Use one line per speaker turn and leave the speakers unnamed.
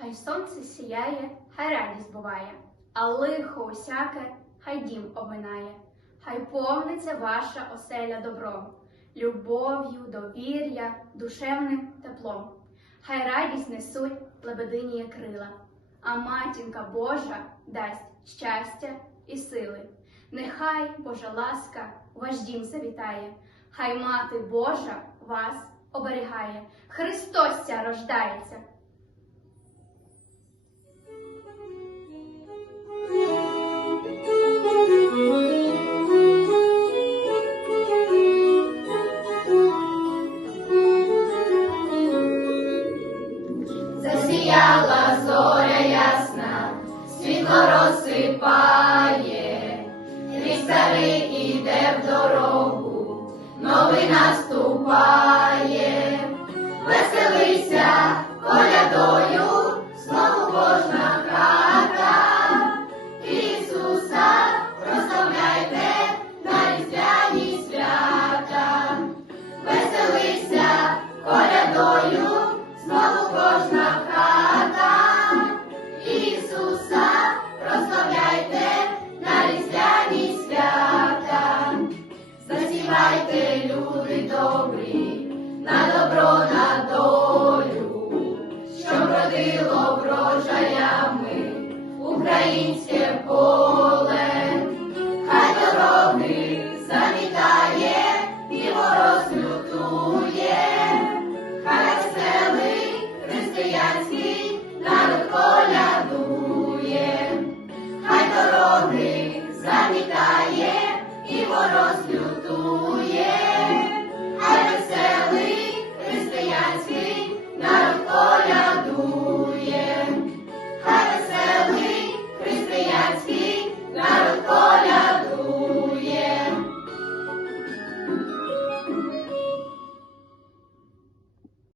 Хай сонце сіяє, хай радість буває, а лихо усяке, хай дім обминає, хай повниться ваша оселя добром, любов'ю, довір'я, душевним теплом. Хай радість несуть лебедині крила, а матінка Божа дасть щастя і сили. Нехай Божа ласка ваш дім завітає, хай мати Божа вас оберігає. Христос ся рождається.
Старий іде в дорогу, новий наступає, українське хай дороги завітає і мороз лютує, хай веселий християнський народ колядує, хай дороги завітає і мороз лютує.